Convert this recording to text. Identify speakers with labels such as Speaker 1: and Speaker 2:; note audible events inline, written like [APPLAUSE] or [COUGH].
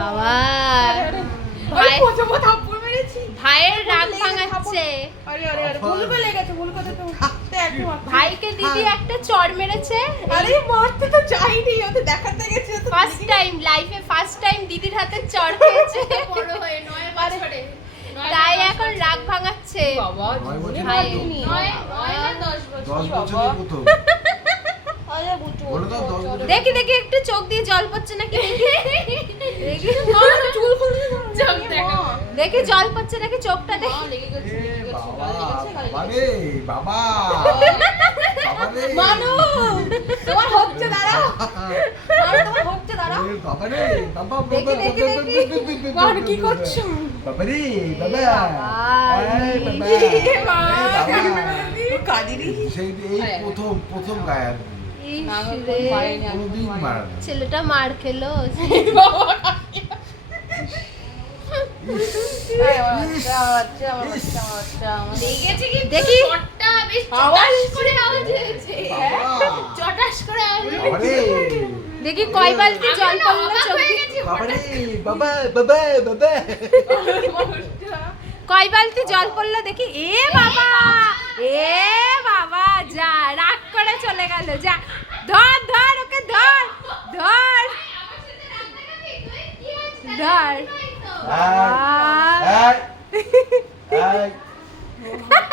Speaker 1: বাবা ভাইয়ের রাগ ভাঙাচ্ছে।
Speaker 2: আরে আরে আরে ভুল করে লেগেছে ভুল করে তো তে একটু মারতে।
Speaker 1: ভাইকে দিদি একটা চড় মেরেছে।
Speaker 2: আরে মারতে তো চাইনি ও দেখাতে গেছে
Speaker 1: ফার্স্ট টাইম লাইফে ফার্স্ট টাইম দিদির হাতে চড় খেয়েছে।
Speaker 3: বড় হয়ে নয় বছরে।
Speaker 1: তাই এখন রাগ ভাঙাচ্ছে।
Speaker 2: বাবা
Speaker 1: ভাই
Speaker 3: নয় নয় না বছর
Speaker 2: বাবা।
Speaker 1: দেখি দেখি একটু চোখ দিয়ে জল পড়ছে নাকি? দেখি [LAUGHS]
Speaker 2: চুল খুলে
Speaker 3: চোখ দেখা।
Speaker 1: জল পড়ছে নাকি চোখটা দেখি।
Speaker 4: বাবা
Speaker 2: মানু তোমার হচ্ছে দাঁড়াও। মানু তোমার হচ্ছে দাঁড়াও।
Speaker 4: বাবা রে বাবা
Speaker 2: কি করছ?
Speaker 4: বাবা রে বাবা।
Speaker 1: বাবা,
Speaker 4: এই বাবা।
Speaker 2: এ
Speaker 4: এই
Speaker 2: বাবা।
Speaker 4: বাবা।
Speaker 2: ও কাঁদিনি।
Speaker 4: সেই এই প্রথম প্রথম গায়ে আর কি।
Speaker 1: ইস
Speaker 2: না,
Speaker 1: রে দেখি। কয় বালতি জল পড়ল
Speaker 3: হয়ে
Speaker 1: কয় বালতি জল পড়ল দেখি? এ বাবা এ বাবা যা রাগ করে চলে গেল যা। ধর ধর ওকে ধর ধর। ধর।
Speaker 4: Ay. [LAUGHS] Ay. [LAUGHS]